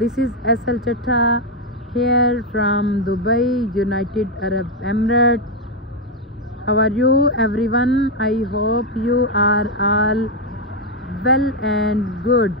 This is SL Chatta here from Dubai, United Arab Emirates. How are you everyone? I hope you are all well and good.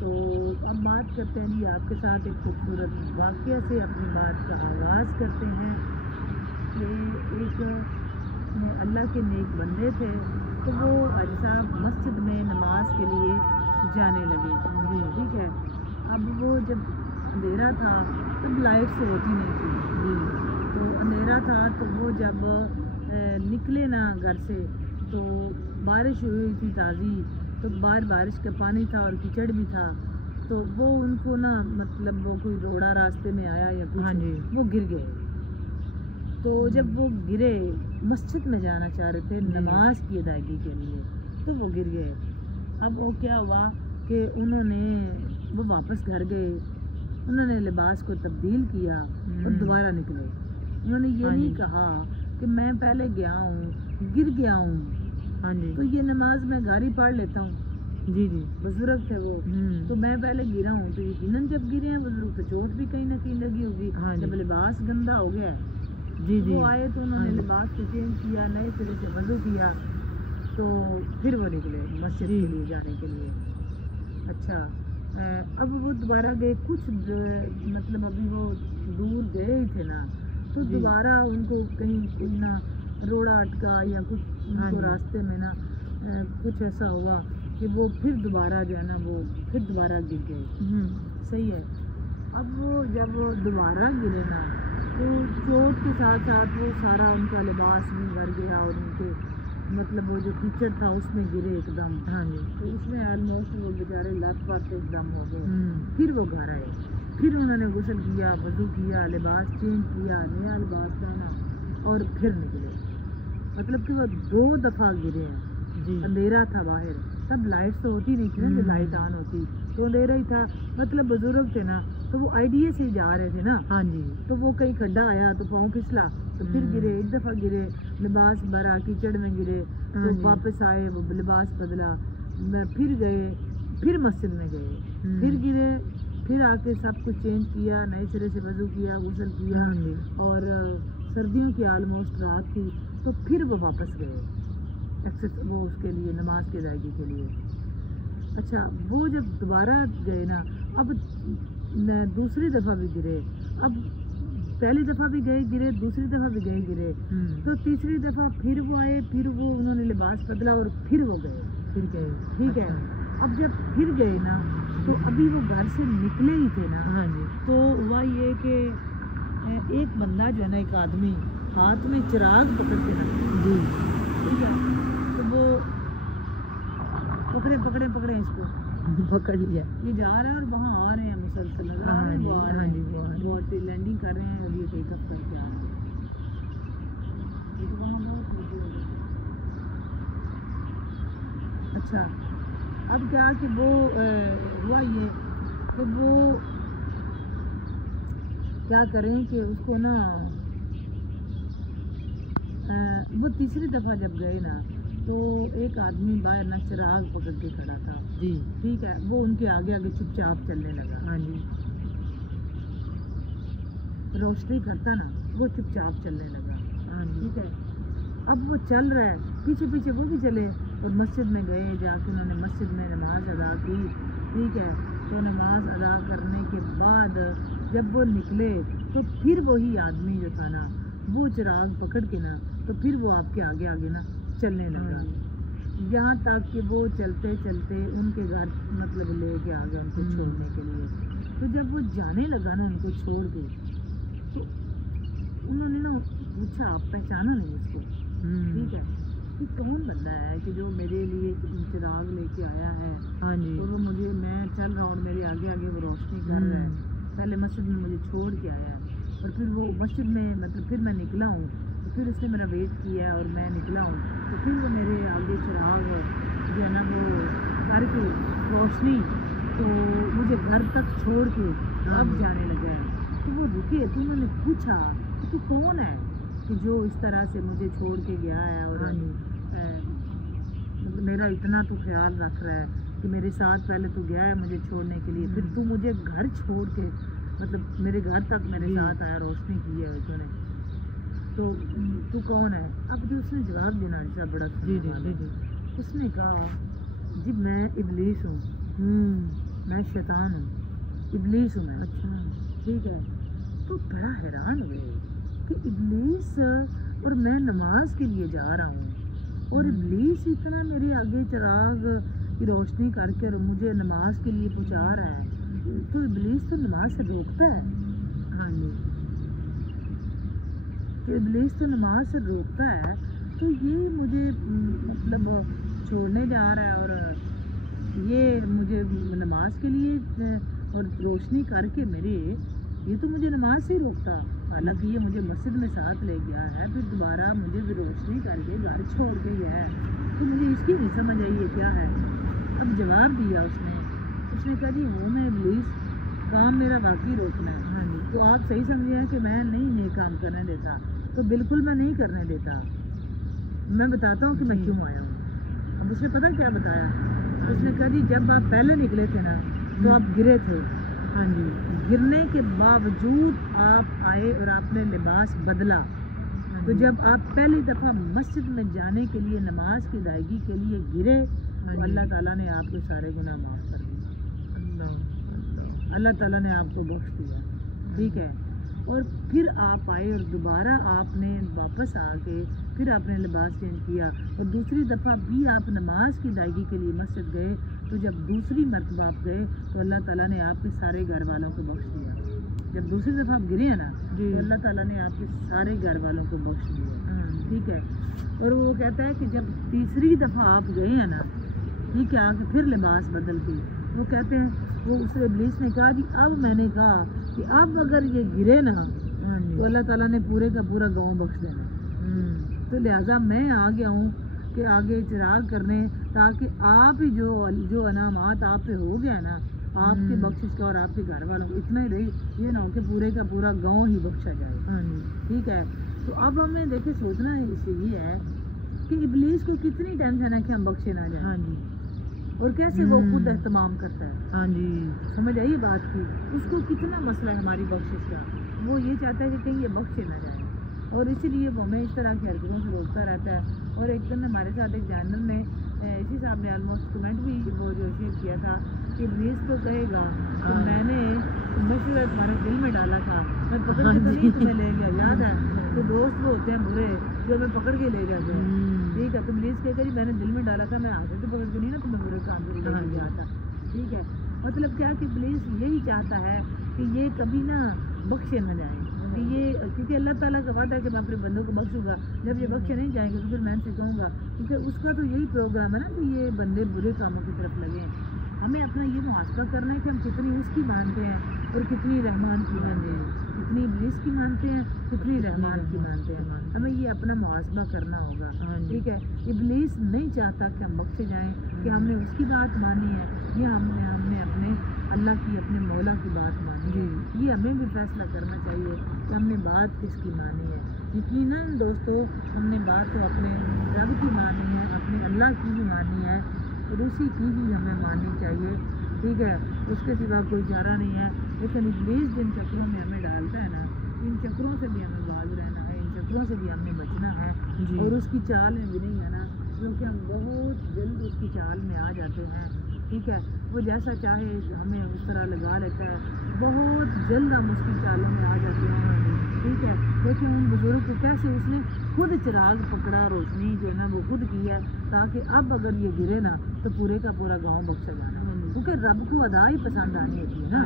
تو اب بات کرتے ہیں جی آپ کے ساتھ ایک خوبصورت واقعہ سے اپنی بات کا آغاز کرتے ہیں کہ ایک اللہ کے نیک بندے تھے تو وہ حاجی صاحب مسجد میں نماز کے لیے جانے لگے جی ٹھیک ہے. اب وہ جب اندھیرا تھا تب لائٹس ہوتی نہیں تھی جی تو اندھیرا تھا تو وہ جب نکلے نا گھر سے تو بارش ہوئی تھی تازی تو باہر بارش کا پانی تھا اور کیچڑ بھی تھا تو وہ ان کو نا مطلب وہ کوئی روڑا راستے میں آیا یا کچھ وہ گر گئے. تو جب وہ گرے مسجد میں جانا چاہ رہے تھے نماز کی ادائیگی کے لیے تو وہ گر گئے. اب وہ کیا ہوا کہ انہوں نے وہ واپس گھر گئے, انہوں نے لباس کو تبدیل کیا اور دوبارہ نکلے. انہوں نے یہ نہیں کہا کہ میں پہلے گیا ہوں گر گیا ہوں تو یہ نماز میں گھر ہی پڑھ لیتا ہوں. جی جی بزرگ تھے وہ تو میں پہلے گرا ہوں تو یقیناً جب گرے ہیں بزرگ تو چوٹ بھی کہیں نہ کہیں لگی ہوگی. جب لباس گندا ہو گیا جی جی وہ آئے تو انہوں نے لباس کو چینج کیا, نئے سرے سے وضو کیا تو پھر وہ نکلے مسجد کے لیے جانے کے لیے. اچھا اب وہ دوبارہ گئے کچھ مطلب ابھی وہ دور گئے ہی تھے نا تو دوبارہ ان کو کہیں کوئی نہ روڑا اٹکا یا کچھ ان کو راستے میں نا کچھ ایسا ہوا کہ وہ پھر دوبارہ جو ہے نا وہ پھر دوبارہ گر گئے. صحیح ہے. اب وہ جب دوبارہ گرے نا تو چوٹ کے ساتھ ساتھ وہ سارا ان کا لباس بھی گر گیا اور ان کے مطلب وہ جو کیچڑ تھا اس میں گرے ایک دم تو اس میں آلموسٹ وہ بیچارے لت پت ایک دم ہو گئے. پھر وہ گھر آئے, پھر انہوں نے غسل کیا, وضو کیا, لباس چینج کیا, نیا لباس پہنا اور پھر نکلے. مطلب کہ وہ 2 دفعہ گرے ہیں. اندھیرا تھا باہر تب لائٹس تو ہوتی نہیں تھی نا, لائٹ آن ہوتی تو اندھیرا ہی تھا. مطلب بزرگ تھے نا تو وہ آئیڈیا سے جا رہے تھے نا تو وہ کہیں کھڈا آیا تو پاؤں پھسلا تو پھر گرے, ایک دفعہ گرے, لباس بھرا, کیچڑ میں گرے تو واپس آئے, وہ لباس بدلا, پھر گئے, پھر مسجد میں گئے, پھر گرے, پھر آ کے سب کچھ چینج کیا, نئے سرے سے وضو کیا, غسل کیا اور سردیوں کی آلموسٹ رات تھی تو پھر وہ واپس گئے وہ اس کے لیے نماز کی ادائیگی کے لیے. اچھا وہ جب دوبارہ گئے نا اب دوسری دفعہ بھی گرے, اب پہلی دفعہ بھی گئے گرے, دوسری دفعہ بھی گئے گرے تو تیسری دفعہ پھر وہ آئے, پھر وہ انہوں نے لباس بدلا اور پھر وہ گئے ٹھیک ہے. اب جب پھر گئے نا تو ابھی وہ گھر سے نکلے ہی تھے نا تو ہوا یہ کہ ایک بندہ جو ہے نا, ایک آدمی ہاتھ میں چراغ پکڑ کے نا ٹھیک ہے تو وہ پکڑے اس کو پکڑ لیا, یہ جا رہے ہیں اور وہاں آ رہے ہیں مسلسل بہت لینڈنگ کر رہے ہیں, ابھی یہ ٹیک اپ کر کے آ رہے ہیں. اچھا اب کیا کہ وہ ہوا یہ کہ وہ کیا کریں کہ اس کو نا وہ تیسری دفعہ جب گئے نا تو ایک آدمی باہر نا چراغ پکڑ کے کھڑا تھا ٹھیک ہے, وہ ان کے آگے آگے چپ چاپ چلنے لگا روشنی کرتا نا وہ چپ چاپ چلنے لگا ٹھیک ہے. اب وہ چل رہا ہے, پیچھے پیچھے وہ بھی چلے اور مسجد میں گئے, جا کے انہوں نے مسجد میں نماز ادا کی ٹھیک ہے. تو نماز ادا کرنے کے بعد جب وہ نکلے تو پھر وہی آدمی جو تھا نا وہ چراغ پکڑ کے نا تو پھر وہ آپ کے آگے آگے نا چلنے لگا, یہاں تک کہ وہ چلتے چلتے ان کے گھر مطلب لے کے آ گیا ان کو چھوڑنے کے لیے. تو جب وہ جانے لگا نا ان کو چھوڑ کے تو انہوں نے نا پوچھا, آپ پہچانا نہیں اس کو ٹھیک ہے کہ کون بندہ ہے کہ جو میرے لیے چراغ لے کے آیا ہے اور وہ مجھے میں چل رہا ہوں اور میرے آگے آگے وہ روشنی کر رہا ہے, پہلے مسجد میں مجھے چھوڑ کے آیا ہے اور پھر وہ مسجد میں مطلب پھر میں نکلا ہوں تو پھر اس نے میرا ویٹ کیا اور میں نکلا ہوں تو پھر وہ میرے آگے چراغ جو ہے نا وہ کر کے روشنی تو مجھے گھر تک چھوڑ کے اب جانے لگا ہے. تو وہ رکے تو انہوں نے پوچھا کہ تو کون ہے کہ جو اس طرح سے مجھے چھوڑ کے گیا ہے اور میرا اتنا تو خیال رکھ رہا ہے کہ میرے ساتھ پہلے تو گیا ہے مجھے چھوڑنے کے لیے, پھر تو مجھے گھر چھوڑ کے مطلب میرے گھر تک میرے ساتھ آیا, روشنی کی ہے تو نے تو کون ہے. اب جو اس نے جواب دینا ایسا بڑا اس نے کہا جی میں ابلیس ہوں. میں شیطان ہوں، ابلیس ہوں میں، اچھا ٹھیک ہے. تو بڑا حیران ہوئے کہ ابلیس اور میں نماز کے لیے جا رہا ہوں اور ابلیس اتنا میرے آگے چراغ کی روشنی کر کے مجھے نماز کے لیے پہنچا رہا ہے. تو ابلیس تو نماز سے روکتا ہے. ہاں جی. تو ابلیس تو نماز سے روکتا ہے، تو یہ مجھے مطلب چھوڑنے جا رہا ہے اور یہ مجھے نماز کے لیے اور روشنی کر کے میرے، یہ تو مجھے نماز سے ہی روکتا. حالانکہ یہ مجھے مسجد میں ساتھ لے گیا ہے، پھر دوبارہ مجھے بھی روشنی کر کے گھر چھوڑ کے گیا ہے. تو مجھے اس کی نہیں سمجھ آئی یہ کیا ہے. اب جواب دیا اس نے کہا جی وہ میں ابلیس، کام میرا واقعی روکنا ہے. ہاں جی. تو آپ صحیح سمجھے ہیں کہ میں نہیں یہ کام کرنے دیتا. تو بالکل میں نہیں کرنے دیتا. میں بتاتا ہوں کہ میں کیوں آیا ہوں. اب اس نے پتہ کیا بتایا، اس نے کہا جی جب آپ پہلے نکلے تھے نا تو آپ گرے تھے. ہاں جی. گرنے کے باوجود آپ آئے اور آپ نے لباس بدلا. تو جب آپ پہلی دفعہ مسجد میں جانے کے لیے نماز کی ادائیگی کے لیے گرے تو اللہ تعالیٰ نے آپ کے سارے گناہ معاف کر دیے. اللہ تعالیٰ نے آپ کو بخش دیا. ٹھیک ہے. اور پھر آپ آئے اور دوبارہ آپ نے واپس آ کے پھر آپ نے لباس چینج کیا اور دوسری دفعہ بھی آپ نماز کی ادائیگی کے لیے مسجد گئے. تو جب دوسری مرتبہ آپ گئے تو اللہ تعالیٰ نے آپ کے سارے گھر والوں کو بخش دیا. جب دوسری دفعہ آپ گرے ہیں نا تو اللہ تعالیٰ نے آپ کے سارے گھر والوں کو بخش دیا. ٹھیک ہے. اور وہ کہتا ہے کہ جب تیسری دفعہ آپ گئے ہیں نا، ٹھیک ہے، آ کے پھر لباس بدل کے، وہ کہتے ہیں وہ اس ابلیس نے کہا جی اب میں نے کہا کہ اب اگر یہ گرے نا تو اللہ تعالیٰ نے پورے کا پورا گاؤں بخش دینا. تو لہٰذا میں آ گیا ہوں کہ آگے چراغ کرنے، تاکہ آپ ہی جو انعامات آپ پہ ہو گیا نا، آپ کے بخشش کا اور آپ کے گھر والوں کو اتنا ہی رہی، یہ نہ ہو کہ پورے کا پورا گاؤں ہی بخشا جائے. ٹھیک ہے. تو اب ہم نے دیکھے سوچنا اس یہ ہے کہ ابلیس کو کتنی ٹینشن ہے کہ ہم بخشے نہ جائیں. ہاں جی. اور کیسے وہ خود اہتمام کرتا ہے. ہاں جی. سمجھ آئی بات کی. اس کو کتنا مسئلہ ہے ہماری بخشش کا. وہ یہ چاہتا ہے کہ کہیں یہ بخشے نہ جائے اور اسی لیے وہ ہمیں اس طرح کی حرکتوں سے روکتا رہتا ہے. اور ایک دن ہمارے ساتھ ایک جانر نے اسی صاحب نے آلموسٹ کمنٹ بھی وہ جو شیئر کیا تھا کہ ابلیس تو کہے گا کہ میں نے مشورہ تمہارے دل میں ڈالا تھا، میں پکڑ کے تو نہیں تمہیں لے گیا. یاد ہے تو دوست وہ ہوتے ہیں برے جو ہمیں پکڑ کے لے جاتے ہیں. ٹھیک ہے. تو ابلیس کہے گا جی میں نے دل میں ڈالا تھا، میں ہاتھ سے پکڑ کے نہیں نا تمہیں برے کام کے لیے لے گیا تھا. ٹھیک ہے. مطلب کیا کہ ابلیس یہی چاہتا ہے کہ یہ کبھی نہ بخشے نہ جائیں. کہ یہ کیونکہ اللہ تعالیٰ کا وعدہ ہے کہ میں اپنے بندوں کو بخشوں گا. جب یہ بخشے نہیں جائیں گے تو پھر میں ان سے کہوں گا، کیونکہ اس کا تو یہی پروگرام ہے نا کہ یہ بندے برے کاموں کی طرف لگیں. ہمیں اپنا یہ محاسبہ کرنا ہے کہ ہم کتنی اس کی مانتے ہیں اور کتنی رحمان کی مانتے ہیں، کتنی ابلیس کی مانتے ہیں، کتنی رحمان کی مانتے ہیں. ہمیں یہ اپنا محاسبہ کرنا ہوگا. ٹھیک ہے. ابلیس نہیں چاہتا کہ ہم بخشے جائیں، کہ ہم نے اس کی بات مانی ہے یا ہم نے اپنے اللہ کی، اپنے مولا کی بات مانی. یہ ہمیں بھی فیصلہ کرنا چاہیے کہ ہم نے بات کس کی مانی ہے. یقیناً دوستو ہم نے بات تو اپنے رب کی مانی ہے، اپنے اللہ کی بھی مانی ہے اور اسی کی ہی ہمیں ماننی چاہیے. ٹھیک ہے. اس کے سوا کوئی چارہ نہیں ہے. لیکن ابلیس جن چکروں میں ہمیں ڈالتا ہے نا، ان چکروں سے بھی ہمیں باز رہنا ہے، ان چکروں سے بھی ہم نے بچنا ہے. اور اس کی چال میں بھی نہیں آنا، کیونکہ ہم بہت جلد اس کی چال میں آ جاتے ہیں. ٹھیک ہے. وہ جیسا چاہے ہمیں اس طرح لگا لیتا ہے، بہت جلد ہم اس کی چالوں میں آ جاتے ہیں. ٹھیک ہے. لیکن ان بزرگوں کو کیسے اس نے خود چراغ پکڑا، روشنی جو ہے نا وہ خود کی ہے، تاکہ اب اگر یہ گرے نا تو پورے کا پورا گاؤں بخشا جانا. کیونکہ رب کو ادا ہی پسند آنی ہوتی ہے نا.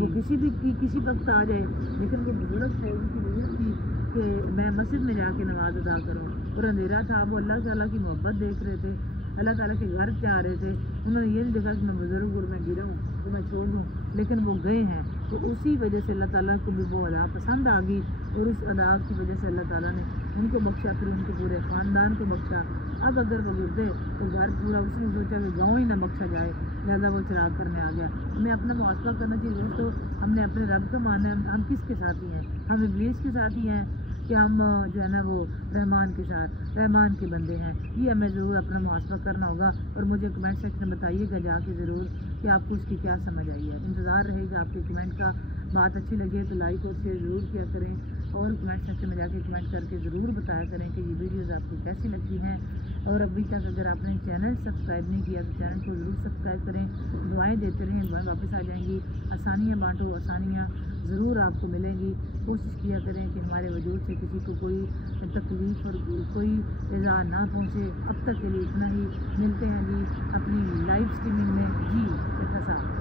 وہ کسی وقت آ جائے. لیکن وہ بزرگ تھے، ان کی نیت تھی کہ میں مسجد میں جا کے نماز ادا کروں، اور اندھیرا تھا. وہ اللہ تعالیٰ کی محبت دیکھ رہے تھے، اللہ تعالیٰ کے گھر جا رہے تھے. انہوں نے یہ نہیں دیکھا کہ میں بزرگ اور میں گرا ہوں تو میں چھوڑ دوں، لیکن وہ گئے ہیں. تو اسی وجہ سے اللہ تعالیٰ کو بھی وہ ادا پسند آ گئی، اور اس ادا کی وجہ سے اللہ تعالیٰ نے ان کو بخشا، پھر ان کے پورے خاندان کو بخشا. اب اگر وہ گرتے تو گھر پورا، اس نے سوچا کہ گاؤں ہی نہ بخشا جائے، لہٰذا وہ چراغ کرنے آ گیا. ہمیں اپنا محاسبہ کرنا چاہیے دوستو. ہم نے اپنے رب کا ماننا ہے. ہم کس کے ساتھی ہیں؟ ہم ابلیس کے ساتھی ہیں کہ ہم جو ہے نا وہ رحمان کے ساتھ، رحمان کے بندے ہیں؟ یہ ہمیں ضرور اپنا محاسبہ کرنا ہوگا. اور مجھے کمنٹ سیکشن میں بتائیے گا جا کے ضرور کہ آپ کو اس کی کیا سمجھ آئی ہے. انتظار رہے گا آپ کے کمنٹ کا. بات اچھی لگے تو لائک اور شیئر ضرور کیا کریں. اور کمنٹ سیکشن میں جا کے کمنٹ کر کے ضرور بتایا کریں کہ یہ ویڈیوز آپ کو کیسی لگتی ہیں، اور ابھی تک اگر آپ نے چینل سبسکرائب نہیں کیا تو چینل کو ضرور سبسکرائب کریں، دعائیں دیتے رہیں، دعائیں واپس آ جائیں گی، آسانیاں بانٹو، آسانیاں ضرور آپ کو ملیں گی۔ کوشش کیا کریں کہ ہمارے وجود سے کسی کو کوئی تکلیف اور کوئی ایذا نہ پہنچے۔ اب تک کے لیے اتنا ہی، ملتے ہیں جی اپنی لائیو اسٹریمنگ میں۔ جی چٹھا صاحب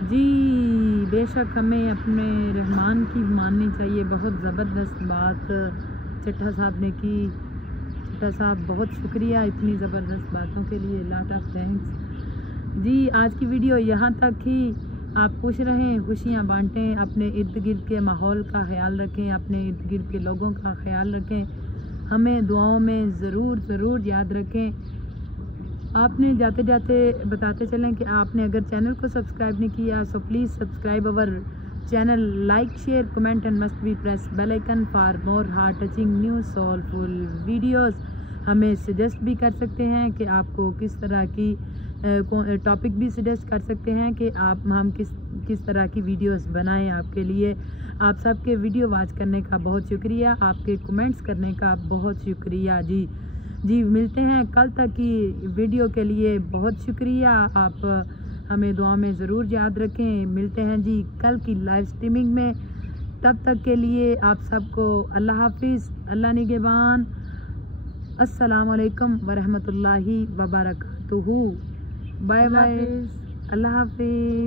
جی بے شک ہمیں اپنے رحمان کی ماننی چاہیے، بہت زبردست بات چٹھا صاحب نے کی۔ چٹھا صاحب بہت شکریہ اتنی زبردست باتوں کے لیے، لاٹ آف تھینکس۔ جی آج کی ویڈیو یہاں تک ہی۔ آپ خوش رہیں، خوشیاں بانٹیں، اپنے ارد گرد کے ماحول کا خیال رکھیں، اپنے ارد گرد کے لوگوں کا خیال رکھیں، ہمیں دعاؤں میں ضرور ضرور یاد رکھیں۔ آپ نے جاتے جاتے بتاتے چلیں کہ آپ نے اگر چینل کو سبسکرائب نہیں کیا سو پلیز سبسکرائب اور channel, like share comment and must be press bell icon for more heart touching new soulful videos. ہمیں سجیسٹ بھی کر سکتے ہیں کہ آپ کو کس طرح کی ٹاپک بھی سجیسٹ کر سکتے ہیں کہ ہم کس طرح کی ویڈیوز بنائیں آپ کے لیے۔ آپ سب کے ویڈیو واچ کرنے کا بہت شکریہ، آپ کے کمنٹس کرنے کا بہت شکریہ۔ جی ملتے ہیں کل تک کی ویڈیو کے لیے، بہت شکریہ۔ آپ ہمیں دعا میں ضرور یاد رکھیں۔ ملتے ہیں جی کل کی لائیو اسٹریمنگ میں، تب تک کے لیے آپ سب کو اللہ حافظ، اللہ نگہبان، السلام علیکم ورحمۃ اللہ وبرکاتہ۔ بائے بائے، اللہ حافظ۔